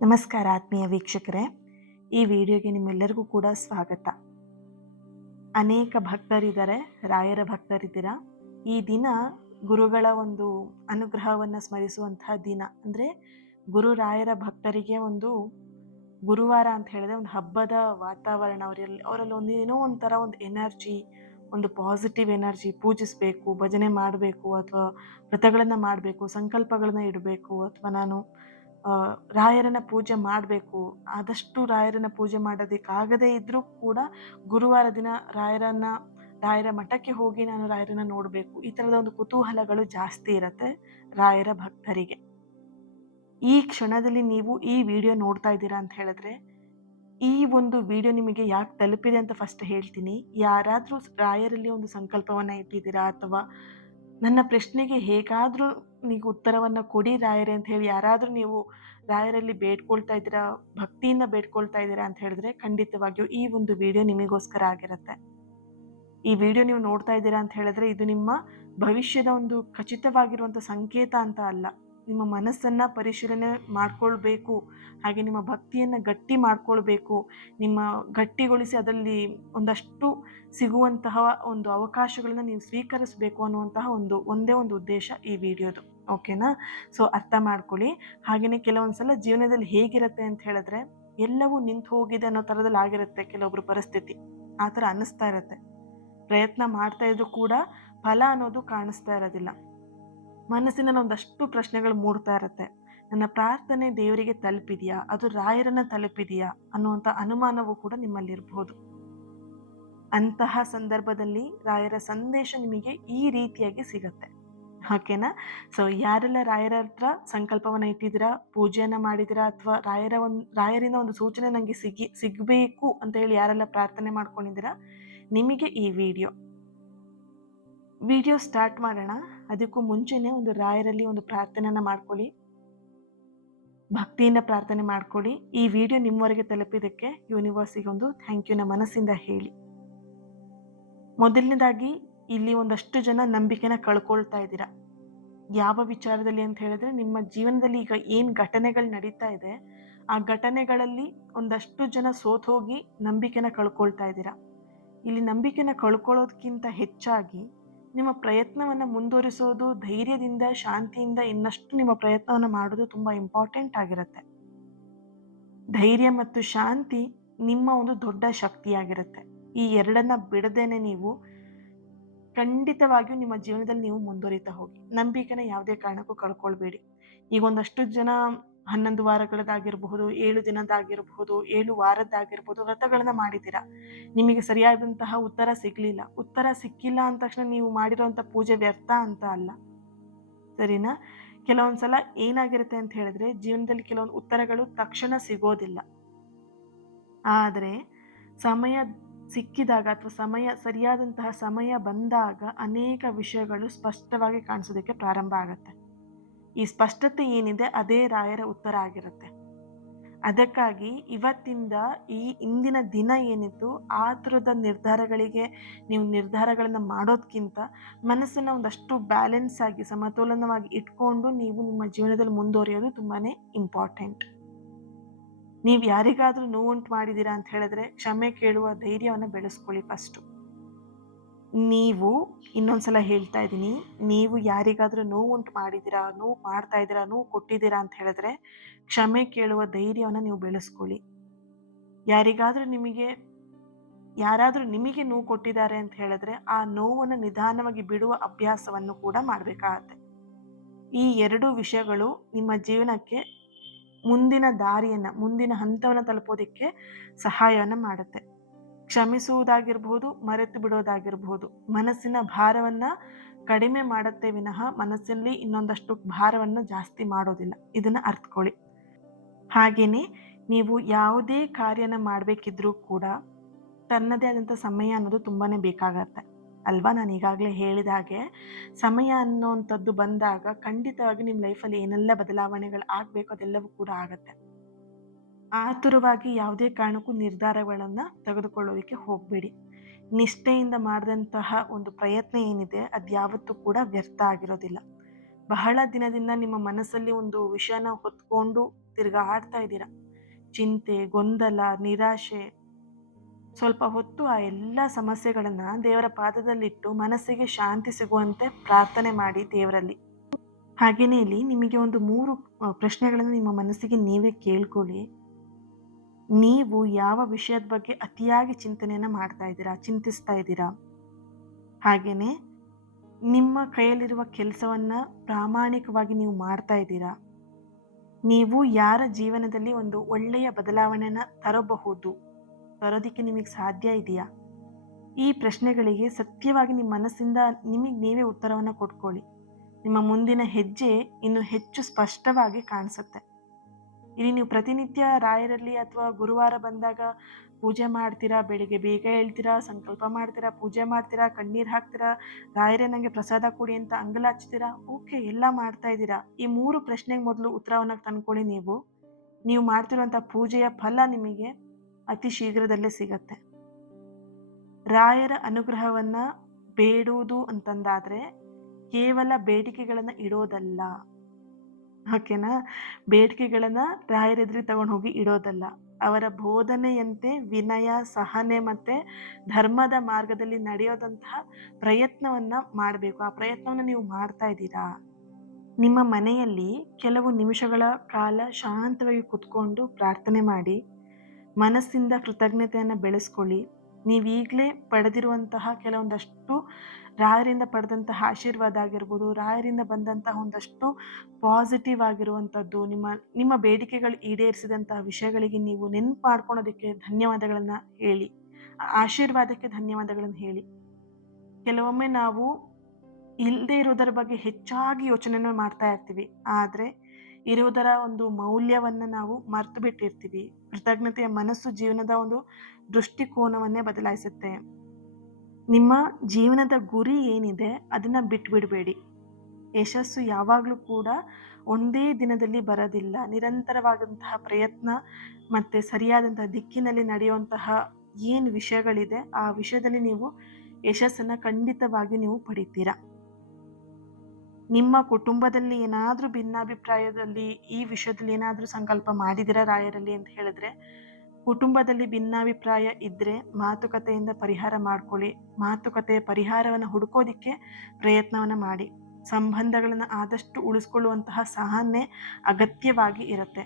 ನಮಸ್ಕಾರ ಆತ್ಮೀಯ ವೀಕ್ಷಕರೇ, ಈ ವಿಡಿಯೋಗೆ ನಿಮ್ಮೆಲ್ಲರಿಗೂ ಕೂಡ ಸ್ವಾಗತ. ಅನೇಕ ಭಕ್ತರಿದ್ದಾರೆ, ರಾಯರ ಭಕ್ತರಿದ್ದೀರಾ. ಈ ದಿನ ಗುರುಗಳ ಒಂದು ಅನುಗ್ರಹವನ್ನು ಸ್ಮರಿಸುವಂತಹ ದಿನ. ಅಂದರೆ ಗುರು ರಾಯರ ಭಕ್ತರಿಗೆ ಒಂದು ಗುರುವಾರ ಅಂತ ಹೇಳಿದ್ರೆ ಒಂದು ಹಬ್ಬದ ವಾತಾವರಣ. ಅವರಲ್ಲಿ ಏನೋ ಒಂಥರ ಒಂದು ಎನರ್ಜಿ, ಒಂದು ಪಾಸಿಟಿವ್ ಎನರ್ಜಿ. ಪೂಜಿಸಬೇಕು, ಭಜನೆ ಮಾಡಬೇಕು, ಅಥವಾ ವ್ರತಗಳನ್ನು ಮಾಡಬೇಕು, ಸಂಕಲ್ಪಗಳನ್ನ ಇಡಬೇಕು, ಅಥವಾ ನಾನು ರಾಯರನ್ನ ಪೂಜೆ ಮಾಡಬೇಕು. ಆದಷ್ಟು ರಾಯರನ್ನ ಪೂಜೆ ಮಾಡೋದಕ್ಕಾಗದೇ ಇದ್ರೂ ಕೂಡ ಗುರುವಾರ ದಿನ ರಾಯರ ಮಠಕ್ಕೆ ಹೋಗಿ ನಾನು ರಾಯರನ್ನ ನೋಡಬೇಕು, ಈ ಥರದ ಒಂದು ಕುತೂಹಲಗಳು ಜಾಸ್ತಿ ಇರುತ್ತೆ ರಾಯರ ಭಕ್ತರಿಗೆ. ಈ ಕ್ಷಣದಲ್ಲಿ ನೀವು ಈ ವಿಡಿಯೋ ನೋಡ್ತಾ ಇದ್ದೀರಾ ಅಂತ ಹೇಳಿದ್ರೆ, ಈ ಒಂದು ವಿಡಿಯೋ ನಿಮಗೆ ಯಾಕೆ ತಲುಪಿದೆ ಅಂತ ಫಸ್ಟ್ ಹೇಳ್ತೀನಿ. ಯಾರಾದರೂ ರಾಯರಲ್ಲಿ ಒಂದು ಸಂಕಲ್ಪವನ್ನು ಇಟ್ಟಿದ್ದೀರಾ, ಅಥವಾ ನನ್ನ ಪ್ರಶ್ನೆಗೆ ಹೇಗಾದರೂ ನೀವು ಉತ್ತರವನ್ನು ಕೊಡಿ ರಾಯರೇ ಅಂತ ಹೇಳಿ ಯಾರಾದರೂ ನೀವು ರಾಯರಲ್ಲಿ ಬೇಡ್ಕೊಳ್ತಾ ಇದ್ದೀರಾ, ಭಕ್ತಿಯಿಂದ ಬೇಡ್ಕೊಳ್ತಾ ಇದ್ದೀರಾ ಅಂತ ಹೇಳಿದ್ರೆ, ಖಂಡಿತವಾಗಿಯೂ ಈ ಒಂದು ವಿಡಿಯೋ ನಿಮಗೋಸ್ಕರ ಆಗಿರುತ್ತೆ. ಈ ವಿಡಿಯೋ ನೀವು ನೋಡ್ತಾ ಇದ್ದೀರಾ ಅಂತ ಹೇಳಿದ್ರೆ, ಇದು ನಿಮ್ಮ ಭವಿಷ್ಯದ ಒಂದು ಖಚಿತವಾಗಿರುವಂಥ ಸಂಕೇತ ಅಂತ ಅಲ್ಲ. ನಿಮ್ಮ ಮನಸ್ಸನ್ನು ಪರಿಶೀಲನೆ ಮಾಡ್ಕೊಳ್ಬೇಕು, ಹಾಗೆ ನಿಮ್ಮ ಭಕ್ತಿಯನ್ನು ಗಟ್ಟಿ ಮಾಡ್ಕೊಳ್ಬೇಕು, ನಿಮ್ಮ ಗಟ್ಟಿಗೊಳಿಸಿ ಅದರಲ್ಲಿ ಒಂದಷ್ಟು ಸಿಗುವಂತಹ ಒಂದು ಅವಕಾಶಗಳನ್ನ ನೀವು ಸ್ವೀಕರಿಸಬೇಕು ಅನ್ನುವಂತಹ ಒಂದೇ ಒಂದು ಉದ್ದೇಶ ಈ ವಿಡಿಯೋದು. ಓಕೆನಾ? ಸೊ ಅರ್ಥ ಮಾಡ್ಕೊಳ್ಳಿ. ಹಾಗೆಯೇ ಕೆಲವೊಂದ್ಸಲ ಜೀವನದಲ್ಲಿ ಹೇಗಿರುತ್ತೆ ಅಂತ ಹೇಳಿದ್ರೆ, ಎಲ್ಲವೂ ನಿಂತು ಹೋಗಿದೆ ಅನ್ನೋ ಥರದಲ್ಲಿ ಆಗಿರುತ್ತೆ ಕೆಲವೊಬ್ರು ಪರಿಸ್ಥಿತಿ. ಆ ಥರ ಅನ್ನಿಸ್ತಾ ಇರುತ್ತೆ. ಪ್ರಯತ್ನ ಮಾಡ್ತಾ ಇದ್ರೂ ಕೂಡ ಫಲ ಅನ್ನೋದು ಕಾಣಿಸ್ತಾ ಇರೋದಿಲ್ಲ. ಮನಸ್ಸಿನಲ್ಲಿ ಒಂದಷ್ಟು ಪ್ರಶ್ನೆಗಳು ಮೂಡ್ತಾ ಇರುತ್ತೆ. ನನ್ನ ಪ್ರಾರ್ಥನೆ ದೇವರಿಗೆ ತಲುಪಿದೆಯಾ, ಅದು ರಾಯರನ್ನ ತಲುಪಿದೆಯಾ ಅನ್ನುವಂಥ ಅನುಮಾನವೂ ಕೂಡ ನಿಮ್ಮಲ್ಲಿರ್ಬೋದು. ಅಂತಹ ಸಂದರ್ಭದಲ್ಲಿ ರಾಯರ ಸಂದೇಶ ನಿಮಗೆ ಈ ರೀತಿಯಾಗಿ ಸಿಗತ್ತೆ. ಓಕೆನಾ? ಸೊ ಯಾರೆಲ್ಲ ರಾಯರ ಹತ್ರ ಸಂಕಲ್ಪವನ್ನು ಇಟ್ಟಿದ್ದೀರಾ, ಪೂಜೆಯನ್ನು ಮಾಡಿದ್ದೀರಾ, ಅಥವಾ ರಾಯರಿಂದ ಒಂದು ಸೂಚನೆ ನನಗೆ ಸಿಗಬೇಕು ಅಂತ ಹೇಳಿ ಯಾರೆಲ್ಲ ಪ್ರಾರ್ಥನೆ ಮಾಡ್ಕೊಂಡಿದ್ದೀರಾ, ನಿಮಗೆ ಈ ವಿಡಿಯೋ ಸ್ಟಾರ್ಟ್ ಮಾಡೋಣ. ಅದಕ್ಕೂ ಮುಂಚೆನೆ ಒಂದು ರಾಯರಲ್ಲಿ ಒಂದು ಪ್ರಾರ್ಥನೆಯನ್ನು ಮಾಡ್ಕೊಳ್ಳಿ, ಭಕ್ತಿಯಿಂದ ಪ್ರಾರ್ಥನೆ ಮಾಡ್ಕೊಳ್ಳಿ. ಈ ವಿಡಿಯೋ ನಿಮ್ಮವರೆಗೆ ತಲುಪಿದ್ದಕ್ಕೆ ಯೂನಿವರ್ಸಿಗೆ ಒಂದು ಥ್ಯಾಂಕ್ ಯು ಮನಸ್ಸಿಂದ ಹೇಳಿ. ಮೊದಲನೇದಾಗಿ, ಇಲ್ಲಿ ಒಂದಷ್ಟು ಜನ ನಂಬಿಕೆನ ಕಳ್ಕೊಳ್ತಾ ಇದ್ದೀರಾ. ಯಾವ ವಿಚಾರದಲ್ಲಿ ಅಂತ ಹೇಳಿದ್ರೆ, ನಿಮ್ಮ ಜೀವನದಲ್ಲಿ ಈಗ ಏನು ಘಟನೆಗಳು ನಡೀತಾ ಇದೆ, ಆ ಘಟನೆಗಳಲ್ಲಿ ಒಂದಷ್ಟು ಜನ ಸೋತ್ ಹೋಗಿ ನಂಬಿಕೆನ ಕಳ್ಕೊಳ್ತಾ ಇದ್ದೀರಾ. ಇಲ್ಲಿ ನಂಬಿಕೆನ ಕಳ್ಕೊಳ್ಳೋದಕ್ಕಿಂತ ಹೆಚ್ಚಾಗಿ ನಿಮ್ಮ ಪ್ರಯತ್ನವನ್ನು ಮುಂದುವರಿಸೋದು, ಧೈರ್ಯದಿಂದ, ಶಾಂತಿಯಿಂದ ಇನ್ನಷ್ಟು ನಿಮ್ಮ ಪ್ರಯತ್ನವನ್ನು ಮಾಡೋದು ತುಂಬ ಇಂಪಾರ್ಟೆಂಟ್ ಆಗಿರುತ್ತೆ. ಧೈರ್ಯ ಮತ್ತು ಶಾಂತಿ ನಿಮ್ಮ ಒಂದು ದೊಡ್ಡ ಶಕ್ತಿಯಾಗಿರುತ್ತೆ. ಈ ಎರಡನ್ನ ಬಿಡದೇನೆ ನೀವು ಖಂಡಿತವಾಗಿಯೂ ನಿಮ್ಮ ಜೀವನದಲ್ಲಿ ನೀವು ಮುಂದುವರಿತಾ ಹೋಗಿ. ನಂಬಿಕೆನ ಯಾವುದೇ ಕಾರಣಕ್ಕೂ ಕಳ್ಕೊಳ್ಬೇಡಿ. ಈಗ ಒಂದಷ್ಟು ಜನ 11 ವಾರಗಳದ್ದಾಗಿರಬಹುದು, 7 ದಿನದ್ದಾಗಿರಬಹುದು, 7 ವಾರದ್ದಾಗಿರ್ಬೋದು, ವ್ರತಗಳನ್ನ ಮಾಡಿದ್ದೀರಾ. ನಿಮಗೆ ಸರಿಯಾದಂತಹ ಉತ್ತರ ಸಿಗಲಿಲ್ಲ. ಉತ್ತರ ಸಿಕ್ಕಿಲ್ಲ ಅಂದ ತಕ್ಷಣ ನೀವು ಮಾಡಿರೋಂಥ ಪೂಜೆ ವ್ಯರ್ಥ ಅಂತ ಅಲ್ಲ, ಸರಿನಾ? ಕೆಲವೊಂದು ಸಲ ಏನಾಗಿರುತ್ತೆ ಅಂತ ಹೇಳಿದ್ರೆ, ಜೀವನದಲ್ಲಿ ಕೆಲವೊಂದು ಉತ್ತರಗಳು ತಕ್ಷಣ ಸಿಗೋದಿಲ್ಲ. ಆದರೆ ಸಮಯ ಸಿಕ್ಕಿದಾಗ, ಅಥವಾ ಸರಿಯಾದಂತಹ ಸಮಯ ಬಂದಾಗ ಅನೇಕ ವಿಷಯಗಳು ಸ್ಪಷ್ಟವಾಗಿ ಕಾಣಿಸೋದಕ್ಕೆ ಪ್ರಾರಂಭ ಆಗುತ್ತೆ. ಈ ಸ್ಪಷ್ಟತೆ ಏನಿದೆ ಅದೇ ರಾಯರ ಉತ್ತರ ಆಗಿರುತ್ತೆ. ಅದಕ್ಕಾಗಿ ಇವತ್ತಿಂದ ಈ ಇಂದಿನ ದಿನ ಏನಿತ್ತು, ಆ ಥರದ ನೀವು ನಿರ್ಧಾರಗಳನ್ನು ಮಾಡೋದಕ್ಕಿಂತ ಮನಸ್ಸನ್ನು ಒಂದಷ್ಟು ಬ್ಯಾಲೆನ್ಸ್ ಆಗಿ, ಸಮತೋಲನವಾಗಿ ಇಟ್ಕೊಂಡು ನೀವು ನಿಮ್ಮ ಜೀವನದಲ್ಲಿ ಮುಂದುವರಿಯೋದು ತುಂಬಾ ಇಂಪಾರ್ಟೆಂಟ್. ನೀವು ಯಾರಿಗಾದರೂ ನೋವುಂಟು ಮಾಡಿದ್ದೀರಾ ಅಂತ ಹೇಳಿದ್ರೆ, ಕ್ಷಮೆ ಕೇಳುವ ಧೈರ್ಯವನ್ನು ಬೆಳೆಸ್ಕೊಳ್ಳಿ ಫಸ್ಟು. ನೀವು, ಇನ್ನೊಂದ್ಸಲ ಹೇಳ್ತಾ ಇದ್ದೀನಿ, ನೀವು ಯಾರಿಗಾದರೂ ನೋವುಂಟು ಮಾಡಿದ್ದೀರಾ, ನೋವು ಮಾಡ್ತಾ ಇದ್ದೀರಾ, ನೋವು ಕೊಟ್ಟಿದ್ದೀರಾ ಅಂತ ಹೇಳಿದ್ರೆ, ಕ್ಷಮೆ ಕೇಳುವ ಧೈರ್ಯವನ್ನು ನೀವು ಬೆಳೆಸ್ಕೊಳ್ಳಿ. ಯಾರಾದರೂ ನಿಮಗೆ ನೋವು ಕೊಟ್ಟಿದ್ದಾರೆ ಅಂತ ಹೇಳಿದ್ರೆ, ಆ ನೋವನ್ನು ನಿಧಾನವಾಗಿ ಬಿಡುವ ಅಭ್ಯಾಸವನ್ನು ಕೂಡ ಮಾಡಬೇಕಾಗತ್ತೆ. ಈ ಎರಡೂ ವಿಷಯಗಳು ನಿಮ್ಮ ಜೀವನಕ್ಕೆ ಮುಂದಿನ ಹಂತವನ್ನು ತಲುಪೋದಕ್ಕೆ ಸಹಾಯವನ್ನು ಮಾಡುತ್ತೆ. ಕ್ಷಮಿಸುವುದಾಗಿರ್ಬೋದು, ಮರೆತು ಬಿಡೋದಾಗಿರ್ಬೋದು, ಮನಸ್ಸಿನ ಭಾರವನ್ನು ಕಡಿಮೆ ಮಾಡುತ್ತೆ ವಿನಃ ಮನಸ್ಸಲ್ಲಿ ಇನ್ನೊಂದಷ್ಟು ಭಾರವನ್ನು ಜಾಸ್ತಿ ಮಾಡೋದಿಲ್ಲ. ಇದನ್ನು ಅರ್ಥಕೊಳ್ಳಿ. ಹಾಗೆಯೇ ನೀವು ಯಾವುದೇ ಕಾರ್ಯನ ಮಾಡಬೇಕಿದ್ರೂ ಕೂಡ ತನ್ನದೇ ಆದಂಥ ಸಮಯ ಅನ್ನೋದು ತುಂಬಾ ಬೇಕಾಗತ್ತೆ ಅಲ್ವಾ? ನಾನು ಈಗಾಗಲೇ ಹೇಳಿದ ಹಾಗೆ, ಸಮಯ ಅನ್ನೋವಂಥದ್ದು ಬಂದಾಗ ಖಂಡಿತವಾಗಿ ನಿಮ್ಮ ಲೈಫಲ್ಲಿ ಏನೆಲ್ಲ ಬದಲಾವಣೆಗಳು ಆಗಬೇಕು ಅದೆಲ್ಲವೂ ಕೂಡ ಆಗತ್ತೆ. ಆತುರವಾಗಿ ಯಾವುದೇ ಕಾರಣಕ್ಕೂ ನಿರ್ಧಾರಗಳನ್ನು ತೆಗೆದುಕೊಳ್ಳೋದಕ್ಕೆ ಹೋಗಬೇಡಿ. ನಿಷ್ಠೆಯಿಂದ ಮಾಡಿದಂತಹ ಒಂದು ಪ್ರಯತ್ನ ಏನಿದೆ, ಅದು ಯಾವತ್ತೂ ಕೂಡ ವ್ಯರ್ಥ ಆಗಿರೋದಿಲ್ಲ. ಬಹಳ ದಿನದಿಂದ ನಿಮ್ಮ ಮನಸ್ಸಲ್ಲಿ ಒಂದು ವಿಷಯನ ಹೊತ್ಕೊಂಡು ತಿರುಗಾಡ್ತಾ ಇದ್ದೀರಾ. ಚಿಂತೆ, ಗೊಂದಲ, ನಿರಾಶೆ. ಸ್ವಲ್ಪ ಹೊತ್ತು ಆ ಎಲ್ಲ ಸಮಸ್ಯೆಗಳನ್ನ ದೇವರ ಪಾದದಲ್ಲಿಟ್ಟು ಮನಸ್ಸಿಗೆ ಶಾಂತಿ ಸಿಗುವಂತೆ ಪ್ರಾರ್ಥನೆ ಮಾಡಿ ದೇವರಲ್ಲಿ. ಹಾಗೇನೇ ಇಲ್ಲಿ ನಿಮಗೆ ಒಂದು 3 ಪ್ರಶ್ನೆಗಳನ್ನು ನಿಮ್ಮ ಮನಸ್ಸಿಗೆ ನೀವೇ ಕೇಳ್ಕೊಳ್ಳಿ. ನೀವು ಯಾವ ವಿಷಯದ ಬಗ್ಗೆ ಅತಿಯಾಗಿ ಚಿಂತನೆಯನ್ನ ಮಾಡ್ತಾ ಇದ್ದೀರಾ, ಚಿಂತಿಸ್ತಾ ಇದ್ದೀರಾ? ಹಾಗೇನೆ ನಿಮ್ಮ ಕೈಯಲ್ಲಿರುವ ಕೆಲಸವನ್ನ ಪ್ರಾಮಾಣಿಕವಾಗಿ ನೀವು ಮಾಡ್ತಾ ಇದ್ದೀರಾ? ನೀವು ಯಾರ ಜೀವನದಲ್ಲಿ ಒಂದು ಒಳ್ಳೆಯ ಬದಲಾವಣೆಯನ್ನ ತರೋದಿಕ್ಕೆ ನಿಮಗೆ ಸಾಧ್ಯ ಇದೆಯಾ? ಈ ಪ್ರಶ್ನೆಗಳಿಗೆ ಸತ್ಯವಾಗಿ ನಿಮ್ಮ ಮನಸ್ಸಿಂದ ನಿಮಗೆ ನೀವೇ ಉತ್ತರವನ್ನ ಕೊಟ್ಕೊಳ್ಳಿ. ನಿಮ್ಮ ಮುಂದಿನ ಹೆಜ್ಜೆ ಇನ್ನು ಹೆಚ್ಚು ಸ್ಪಷ್ಟವಾಗಿ ಕಾಣಿಸುತ್ತೆ. ಇಲ್ಲಿ ನೀವು ಪ್ರತಿನಿತ್ಯ ರಾಯರಲ್ಲಿ ಅಥವಾ ಗುರುವಾರ ಬಂದಾಗ ಪೂಜೆ ಮಾಡ್ತೀರಾ, ಬೆಳಿಗ್ಗೆ ಬೇಗ ಹೇಳ್ತೀರಾ, ಸಂಕಲ್ಪ ಮಾಡ್ತೀರಾ, ಪೂಜೆ ಮಾಡ್ತೀರಾ, ಕಣ್ಣೀರು ಹಾಕ್ತೀರಾ, ರಾಯರೇ ನನಗೆ ಪ್ರಸಾದ ಕೊಡಿ ಅಂತ ಅಂಗಲ ಹಚ್ತೀರಾ. ಓಕೆ, ಎಲ್ಲ ಮಾಡ್ತಾ ಇದ್ದೀರಾ. ಈ 3 ಪ್ರಶ್ನೆಗೆ ಮೊದಲು ಉತ್ತರವನ್ನು ತಂದ್ಕೊಳ್ಳಿ. ನೀವು ಮಾಡ್ತಿರುವಂಥ ಪೂಜೆಯ ಫಲ ನಿಮಗೆ ಅತಿ ಶೀಘ್ರದಲ್ಲೇ ಸಿಗತ್ತೆ. ರಾಯರ ಅನುಗ್ರಹವನ್ನ ಬೇಡುವುದು ಅಂತಂದಾದ್ರೆ ಕೇವಲ ಬೇಡಿಕೆಗಳನ್ನ ಇಡೋದಲ್ಲ. ಓಕೆನಾ? ಬೇಡಿಕೆಗಳನ್ನ ರಾಯರೆದುರಿಗೆ ತಗೊಂಡು ಹೋಗಿ ಇಡೋದಲ್ಲ. ಅವರ ಬೋಧನೆಯಂತೆ ವಿನಯ, ಸಹನೆ ಮತ್ತೆ ಧರ್ಮದ ಮಾರ್ಗದಲ್ಲಿ ನಡೆಯೋದಂತಹ ಪ್ರಯತ್ನವನ್ನ ಮಾಡಬೇಕು. ಆ ಪ್ರಯತ್ನವನ್ನ ನೀವು ಮಾಡ್ತಾ ಇದ್ದೀರಾ? ನಿಮ್ಮ ಮನೆಯಲ್ಲಿ ಕೆಲವು ನಿಮಿಷಗಳ ಕಾಲ ಶಾಂತವಾಗಿ ಕುತ್ಕೊಂಡು ಪ್ರಾರ್ಥನೆ ಮಾಡಿ, ಮನಸ್ಸಿಂದ ಕೃತಜ್ಞತೆಯನ್ನು ಬೆಳೆಸ್ಕೊಳ್ಳಿ. ನೀವೀಗಲೇ ಪಡೆದಿರುವಂತಹ ಕೆಲವೊಂದಷ್ಟು ರಾಯರಿಂದ ಪಡೆದಂತಹ ಆಶೀರ್ವಾದ ಆಗಿರ್ಬೋದು, ರಾಯರಿಂದ ಬಂದಂತಹ ಒಂದಷ್ಟು ಪಾಸಿಟಿವ್ ಆಗಿರುವಂಥದ್ದು, ನಿಮ್ಮ ಬೇಡಿಕೆಗಳು ಈಡೇರಿಸಿದಂತಹ ವಿಷಯಗಳಿಗೆ ನೀವು ನೆನಪು ಮಾಡ್ಕೊಳೋದಕ್ಕೆ ಧನ್ಯವಾದಗಳನ್ನು ಹೇಳಿ, ಆಶೀರ್ವಾದಕ್ಕೆ ಧನ್ಯವಾದಗಳನ್ನು ಹೇಳಿ. ಕೆಲವೊಮ್ಮೆ ನಾವು ಇಲ್ಲದೆ ಇರೋದರ ಬಗ್ಗೆ ಹೆಚ್ಚಾಗಿ ಯೋಚನೆಯನ್ನು ಮಾಡ್ತಾ ಇರ್ತೀವಿ, ಆದರೆ ಇರುವುದರ ಒಂದು ಮೌಲ್ಯವನ್ನು ನಾವು ಮರ್ತು ಬಿಟ್ಟಿರ್ತೀವಿ. ಕೃತಜ್ಞತೆಯ ಮನಸ್ಸು ಜೀವನದ ಒಂದು ದೃಷ್ಟಿಕೋನವನ್ನೇ ಬದಲಾಯಿಸುತ್ತೆ. ನಿಮ್ಮ ಜೀವನದ ಗುರಿ ಏನಿದೆ ಅದನ್ನ ಬಿಟ್ಬಿಡಬೇಡಿ. ಯಶಸ್ಸು ಯಾವಾಗಲೂ ಕೂಡ ಒಂದೇ ದಿನದಲ್ಲಿ ಬರೋದಿಲ್ಲ. ನಿರಂತರವಾದಂತಹ ಪ್ರಯತ್ನ ಮತ್ತು ಸರಿಯಾದಂತಹ ದಿಕ್ಕಿನಲ್ಲಿ ನಡೆಯುವಂತಹ ಏನು ವಿಷಯಗಳಿದೆ ಆ ವಿಷಯದಲ್ಲಿ ನೀವು ಯಶಸ್ಸನ್ನು ಖಂಡಿತವಾಗಿ ನೀವು ಪಡಿತೀರಾ. ನಿಮ್ಮ ಕುಟುಂಬದಲ್ಲಿ ಏನಾದರೂ ಭಿನ್ನಾಭಿಪ್ರಾಯದಲ್ಲಿ ಈ ವಿಷಯದಲ್ಲಿ ಏನಾದರೂ ಸಂಕಲ್ಪ ಮಾಡಿದಿರಾ ರಾಯರಲ್ಲಿ ಅಂತ ಹೇಳಿದ್ರೆ, ಕುಟುಂಬದಲ್ಲಿ ಭಿನ್ನಾಭಿಪ್ರಾಯ ಇದ್ದರೆ ಮಾತುಕತೆಯಿಂದ ಪರಿಹಾರ ಮಾಡ್ಕೊಳ್ಳಿ. ಮಾತುಕತೆಯ ಪರಿಹಾರವನ್ನು ಹುಡುಕೋದಿಕ್ಕೆ ಪ್ರಯತ್ನವನ್ನು ಮಾಡಿ. ಸಂಬಂಧಗಳನ್ನು ಆದಷ್ಟು ಉಳಿಸ್ಕೊಳ್ಳುವಂತಹ ಸಹನೆ ಅಗತ್ಯವಾಗಿ ಇರುತ್ತೆ.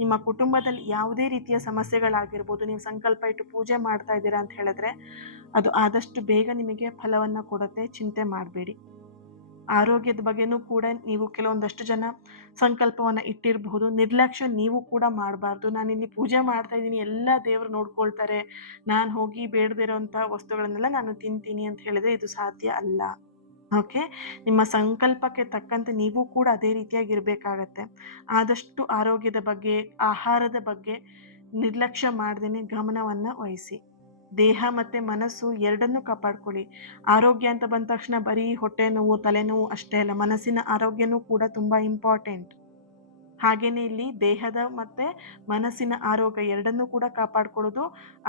ನಿಮ್ಮ ಕುಟುಂಬದಲ್ಲಿ ಯಾವುದೇ ರೀತಿಯ ಸಮಸ್ಯೆಗಳಾಗಿರ್ಬೋದು, ನೀವು ಸಂಕಲ್ಪ ಇಟ್ಟು ಪೂಜೆ ಮಾಡ್ತಾ ಇದ್ದೀರಾ ಅಂತ ಹೇಳಿದ್ರೆ ಅದು ಆದಷ್ಟು ಬೇಗ ನಿಮಗೆ ಫಲವನ್ನು ಕೊಡುತ್ತೆ. ಚಿಂತೆ ಮಾಡಬೇಡಿ. ಆರೋಗ್ಯದ ಬಗ್ಗೆನೂ ಕೂಡ ನೀವು ಕೆಲವೊಂದಷ್ಟು ಜನ ಸಂಕಲ್ಪವನ್ನು ಇಟ್ಟಿರಬಹುದು. ನಿರ್ಲಕ್ಷ್ಯ ನೀವು ಕೂಡ ಮಾಡಬಾರ್ದು. ನಾನಿಲ್ಲಿ ಪೂಜೆ ಮಾಡ್ತಾ ಇದ್ದೀನಿ, ಎಲ್ಲ ದೇವರು ನೋಡ್ಕೊಳ್ತಾರೆ, ನಾನು ಹೋಗಿ ಬೇಡದೇ ಇರೋವಂಥ ವಸ್ತುಗಳನ್ನೆಲ್ಲ ನಾನು ತಿಂತೀನಿ ಅಂತ ಹೇಳಿದ್ರೆ ಇದು ಸಾಧ್ಯ ಅಲ್ಲ. ಓಕೆ, ನಿಮ್ಮ ಸಂಕಲ್ಪಕ್ಕೆ ತಕ್ಕಂತೆ ನೀವು ಕೂಡ ಅದೇ ರೀತಿಯಾಗಿ ಇರಬೇಕಾಗತ್ತೆ. ಆದಷ್ಟು ಆರೋಗ್ಯದ ಬಗ್ಗೆ, ಆಹಾರದ ಬಗ್ಗೆ ನಿರ್ಲಕ್ಷ್ಯ ಮಾಡದೇನೆ ಗಮನವನ್ನು ವಹಿಸಿ. ದೇಹ ಮತ್ತು ಮನಸ್ಸು ಎರಡನ್ನೂ ಕಾಪಾಡ್ಕೊಳ್ಳಿ. ಆರೋಗ್ಯ ಅಂತ ಬಂದ ತಕ್ಷಣ ಬರೀ ಹೊಟ್ಟೆ ನೋವು, ತಲೆನೋವು ಅಷ್ಟೇ ಅಲ್ಲ, ಮನಸ್ಸಿನ ಆರೋಗ್ಯನೂ ಕೂಡ ತುಂಬ ಇಂಪಾರ್ಟೆಂಟ್. ಹಾಗೇನೆ ಇಲ್ಲಿ ದೇಹದ ಮತ್ತು ಮನಸ್ಸಿನ ಆರೋಗ್ಯ ಎರಡನ್ನೂ ಕೂಡ ಕಾಪಾಡ್ಕೊಳ್ಳೋದು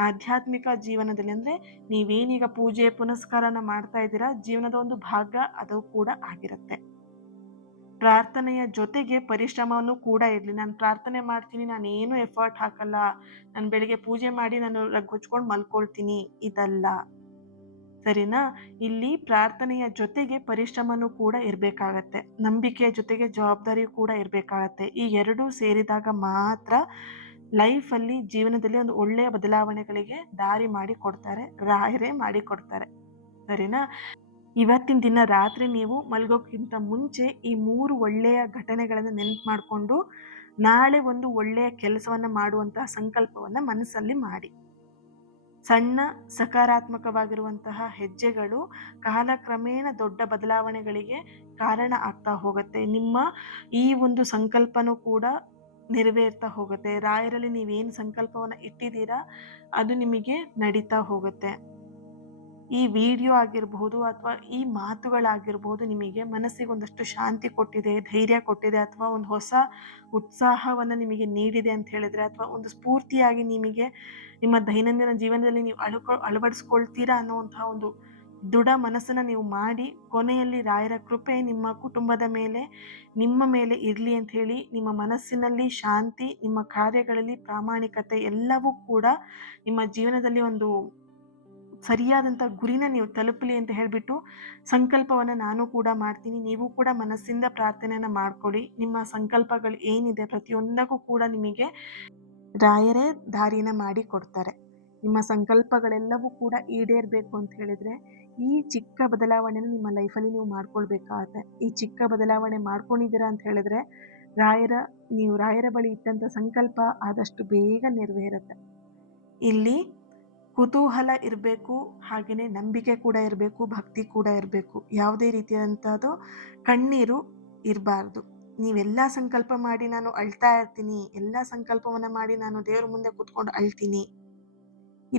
ಆಧ್ಯಾತ್ಮಿಕ ಜೀವನದಲ್ಲಿ, ಅಂದರೆ ನೀವೇನೀಗ ಪೂಜೆ ಪುನಸ್ಕಾರನ ಮಾಡ್ತಾ ಇದ್ದೀರಾ, ಜೀವನದ ಒಂದು ಭಾಗ ಅದು ಕೂಡ ಆಗಿರುತ್ತೆ. ಪ್ರಾರ್ಥನೆಯ ಜೊತೆಗೆ ಪರಿಶ್ರಮವನ್ನು ಕೂಡ ಇರಲಿ. ನಾನು ಪ್ರಾರ್ಥನೆ ಮಾಡ್ತೀನಿ, ನಾನು ಏನು ಎಫರ್ಟ್ ಹಾಕಲ್ಲ, ನಾನು ಬೆಳಿಗ್ಗೆ ಪೂಜೆ ಮಾಡಿ ನಾನು ರಗ್ಗೊಚ್ಕೊಂಡು ಮಲ್ಕೊಳ್ತೀನಿ, ಇದಲ್ಲ. ಸರಿನಾ? ಇಲ್ಲಿ ಪ್ರಾರ್ಥನೆಯ ಜೊತೆಗೆ ಪರಿಶ್ರಮನೂ ಕೂಡ ಇರಬೇಕಾಗತ್ತೆ. ನಂಬಿಕೆಯ ಜೊತೆಗೆ ಜವಾಬ್ದಾರಿಯೂ ಕೂಡ ಇರಬೇಕಾಗತ್ತೆ. ಈ ಎರಡೂ ಸೇರಿದಾಗ ಮಾತ್ರ ಲೈಫಲ್ಲಿ, ಜೀವನದಲ್ಲಿ ಒಂದು ಒಳ್ಳೆಯ ಬದಲಾವಣೆಗಳಿಗೆ ದಾರಿ ಮಾಡಿಕೊಡ್ತಾರೆ, ರಾಯರೇ ಮಾಡಿಕೊಡ್ತಾರೆ. ಸರಿನಾ? ಇವತ್ತಿನ ದಿನ ರಾತ್ರಿ ನೀವು ಮಲಗೋಕ್ಕಿಂತ ಮುಂಚೆ ಈ 3 ಒಳ್ಳೆಯ ಘಟನೆಗಳನ್ನು ನೆನಪು ಮಾಡಿಕೊಂಡು ನಾಳೆ ಒಂದು ಒಳ್ಳೆಯ ಕೆಲಸವನ್ನು ಮಾಡುವಂತಹ ಸಂಕಲ್ಪವನ್ನು ಮನಸ್ಸಲ್ಲಿ ಮಾಡಿ. ಸಣ್ಣ ಸಕಾರಾತ್ಮಕವಾಗಿರುವಂತಹ ಹೆಜ್ಜೆಗಳು ಕಾಲಕ್ರಮೇಣ ದೊಡ್ಡ ಬದಲಾವಣೆಗಳಿಗೆ ಕಾರಣ ಆಗ್ತಾ ಹೋಗುತ್ತೆ. ನಿಮ್ಮ ಈ ಒಂದು ಸಂಕಲ್ಪನೂ ಕೂಡ ನೆರವೇರ್ತಾ ಹೋಗುತ್ತೆ. ರಾಯರಲ್ಲಿ ನೀವೇನು ಸಂಕಲ್ಪವನ್ನು ಇಟ್ಟಿದ್ದೀರಾ ಅದು ನಿಮಗೆ ನಡೀತಾ ಹೋಗುತ್ತೆ. ಈ ವಿಡಿಯೋ ಆಗಿರಬಹುದು ಅಥವಾ ಈ ಮಾತುಗಳಾಗಿರ್ಬೋದು ನಿಮಗೆ ಮನಸ್ಸಿಗೆ ಒಂದಷ್ಟು ಶಾಂತಿ ಕೊಟ್ಟಿದೆ, ಧೈರ್ಯ ಕೊಟ್ಟಿದೆ, ಅಥವಾ ಒಂದು ಹೊಸ ಉತ್ಸಾಹವನ್ನು ನಿಮಗೆ ನೀಡಿದೆ ಅಂತ ಹೇಳಿದ್ರೆ, ಅಥವಾ ಒಂದು ಸ್ಫೂರ್ತಿಯಾಗಿ ನಿಮಗೆ ನಿಮ್ಮ ದೈನಂದಿನ ಜೀವನದಲ್ಲಿ ನೀವು ಅಳವಡಿಸ್ಕೊಳ್ತೀರಾ ಅನ್ನುವಂತಹ ಒಂದು ದೃಢ ಮನಸ್ಸನ್ನು ನೀವು ಮಾಡಿ ಕೊನೆಯಲ್ಲಿ ರಾಯರ ಕೃಪೆ ನಿಮ್ಮ ಕುಟುಂಬದ ಮೇಲೆ, ನಿಮ್ಮ ಮೇಲೆ ಇರಲಿ ಅಂತ ಹೇಳಿ, ನಿಮ್ಮ ಮನಸ್ಸಿನಲ್ಲಿ ಶಾಂತಿ, ನಿಮ್ಮ ಕಾರ್ಯಗಳಲ್ಲಿ ಪ್ರಾಮಾಣಿಕತೆ ಎಲ್ಲವೂ ಕೂಡ ನಿಮ್ಮ ಜೀವನದಲ್ಲಿ ಒಂದು ಸರಿಯಾದಂಥ ಗುರಿನ ನೀವು ತಲುಪಲಿ ಅಂತ ಹೇಳಿಬಿಟ್ಟು ಸಂಕಲ್ಪವನ್ನು ನಾನು ಕೂಡ ಮಾಡ್ತೀನಿ. ನೀವು ಕೂಡ ಮನಸ್ಸಿಂದ ಪ್ರಾರ್ಥನೆಯನ್ನು ಮಾಡ್ಕೊಳ್ಳಿ. ನಿಮ್ಮ ಸಂಕಲ್ಪಗಳು ಏನಿದೆ ಪ್ರತಿಯೊಂದಕ್ಕೂ ಕೂಡ ನಿಮಗೆ ರಾಯರೇ ದಾರಿನ ಮಾಡಿ ಕೊಡ್ತಾರೆ. ನಿಮ್ಮ ಸಂಕಲ್ಪಗಳೆಲ್ಲವೂ ಕೂಡ ಈಡೇರಬೇಕು ಅಂತ ಹೇಳಿದರೆ ಈ ಚಿಕ್ಕ ಬದಲಾವಣೆನ ನಿಮ್ಮ ಲೈಫಲ್ಲಿ ನೀವು ಮಾಡ್ಕೊಳ್ಬೇಕಾಗತ್ತೆ. ಈ ಚಿಕ್ಕ ಬದಲಾವಣೆ ಮಾಡ್ಕೊಂಡಿದ್ದೀರಾ ಅಂತ ಹೇಳಿದ್ರೆ ನೀವು ರಾಯರ ಬಳಿ ಇಟ್ಟಂಥ ಸಂಕಲ್ಪ ಆದಷ್ಟು ಬೇಗ ನೆರವೇರುತ್ತೆ. ಇಲ್ಲಿ ಕುತೂಹಲ ಇರಬೇಕು, ಹಾಗೆಯೇ ನಂಬಿಕೆ ಕೂಡ ಇರಬೇಕು, ಭಕ್ತಿ ಕೂಡ ಇರಬೇಕು. ಯಾವುದೇ ರೀತಿಯಾದಂಥದ್ದು ಕಣ್ಣೀರು ಇರಬಾರ್ದು. ನೀವೆಲ್ಲ ಸಂಕಲ್ಪ ಮಾಡಿ ನಾನು ಅಳ್ತಾ ಇರ್ತೀನಿ, ಎಲ್ಲ ಸಂಕಲ್ಪವನ್ನು ಮಾಡಿ ನಾನು ದೇವ್ರ ಮುಂದೆ ಕೂತ್ಕೊಂಡು ಅಳ್ತೀನಿ,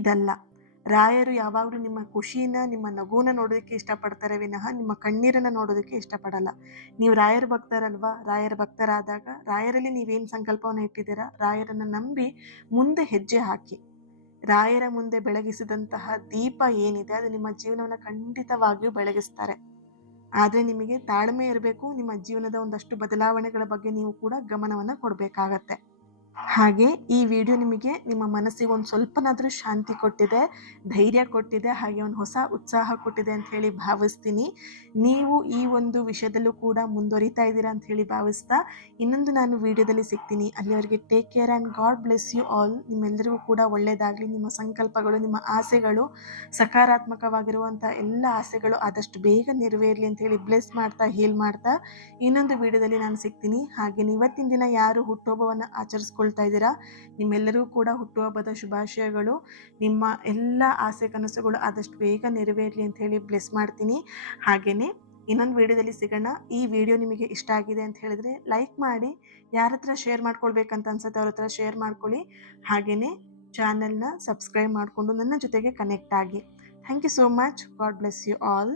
ಇದಲ್ಲ. ರಾಯರು ಯಾವಾಗಲೂ ನಿಮ್ಮ ಖುಷಿನ, ನಿಮ್ಮ ನಗುನ ನೋಡೋದಕ್ಕೆ ಇಷ್ಟಪಡ್ತಾರೆ ವಿನಃ ನಿಮ್ಮ ಕಣ್ಣೀರನ್ನು ನೋಡೋದಕ್ಕೆ ಇಷ್ಟಪಡಲ್ಲ. ನೀವು ರಾಯರ ಭಕ್ತರಲ್ವಾ? ರಾಯರ ಭಕ್ತರಾದಾಗ ರಾಯರಲ್ಲಿ ನೀವೇನು ಸಂಕಲ್ಪವನ್ನು ಇಟ್ಟಿದ್ದೀರಾ, ರಾಯರನ್ನು ನಂಬಿ ಮುಂದೆ ಹೆಜ್ಜೆ ಹಾಕಿ. ರಾಯರ ಮುಂದೆ ಬೆಳಗಿಸಿದಂತಹ ದೀಪ ಏನಿದೆ ಅದು ನಿಮ್ಮ ಜೀವನವನ್ನು ಖಂಡಿತವಾಗಿಯೂ ಬೆಳಗಿಸ್ತಾರೆ. ಆದರೆ ನಿಮಗೆ ತಾಳ್ಮೆ ಇರಬೇಕು. ನಿಮ್ಮ ಜೀವನದ ಒಂದಷ್ಟು ಬದಲಾವಣೆಗಳ ಬಗ್ಗೆ ನೀವು ಕೂಡ ಗಮನವನ್ನು ಕೊಡಬೇಕಾಗತ್ತೆ. ಹಾಗೆ ಈ ವಿಡಿಯೋ ನಿಮಗೆ ನಿಮ್ಮ ಮನಸ್ಸಿಗೆ ಒಂದು ಸ್ವಲ್ಪನಾದರೂ ಶಾಂತಿ ಕೊಟ್ಟಿದೆ, ಧೈರ್ಯ ಕೊಟ್ಟಿದೆ, ಹಾಗೆ ಒಂದು ಹೊಸ ಉತ್ಸಾಹ ಕೊಟ್ಟಿದೆ ಅಂತ ಹೇಳಿ ಭಾವಿಸ್ತೀನಿ. ನೀವು ಈ ಒಂದು ವಿಷಯದಲ್ಲೂ ಕೂಡ ಮುಂದುವರಿತಾ ಇದ್ದೀರಾ ಅಂತ ಹೇಳಿ ಭಾವಿಸ್ತಾ ಇನ್ನೊಂದು ನಾನು ವಿಡಿಯೋದಲ್ಲಿ ಸಿಗ್ತೀನಿ. ಅಲ್ಲಿವರೆಗೆ take care and God bless you all. ನಿಮ್ಮೆಲ್ಲರಿಗೂ ಕೂಡ ಒಳ್ಳೆಯದಾಗಲಿ. ನಿಮ್ಮ ಸಂಕಲ್ಪಗಳು, ನಿಮ್ಮ ಆಸೆಗಳು, ಸಕಾರಾತ್ಮಕವಾಗಿರುವಂಥ ಎಲ್ಲ ಆಸೆಗಳು ಆದಷ್ಟು ಬೇಗ ನೆರವೇರಲಿ ಅಂತ ಹೇಳಿ ಬ್ಲೆಸ್ ಮಾಡ್ತಾ, ಹೀಲ್ ಮಾಡ್ತಾ ಇನ್ನೊಂದು ವಿಡಿಯೋದಲ್ಲಿ ನಾನು ಸಿಗ್ತೀನಿ. ಹಾಗೆ ಇವತ್ತಿನ ದಿನ ಯಾರು ಹುಟ್ಟುಹಬ್ಬವನ್ನು ಆಚರಿಸ್ಕೊಳ್ತಾ ಇದ್ದೀರಾ, ನಿಮ್ಮೆಲ್ಲರಿಗೂ ಕೂಡ ಹುಟ್ಟುಹಬ್ಬದ ಶುಭಾಶಯಗಳು. ನಿಮ್ಮ ಎಲ್ಲ ಆಸೆ ಕನಸುಗಳು ಆದಷ್ಟು ಬೇಗ ನೆರವೇರಲಿ ಅಂತ ಹೇಳಿ ಬ್ಲೆಸ್ ಮಾಡ್ತೀನಿ. ಹಾಗೆಯೇ ಇನ್ನೊಂದು ವಿಡಿಯೋದಲ್ಲಿ ಸಿಗೋಣ. ಈ ವಿಡಿಯೋ ನಿಮಗೆ ಇಷ್ಟ ಆಗಿದೆ ಅಂತ ಹೇಳಿದ್ರೆ ಲೈಕ್ ಮಾಡಿ, ಯಾರ ಹತ್ರ ಶೇರ್ ಮಾಡ್ಕೊಳ್ಬೇಕಂತ ಅನ್ಸುತ್ತೆ ಅವ್ರ ಹತ್ರ ಶೇರ್ ಮಾಡ್ಕೊಳ್ಳಿ. ಹಾಗೆಯೇ ಚಾನಲ್ನ ಸಬ್ಸ್ಕ್ರೈಬ್ ಮಾಡಿಕೊಂಡು ನನ್ನ ಜೊತೆಗೆ ಕನೆಕ್ಟ್ ಆಗಿ. Thank you so much. God bless you all.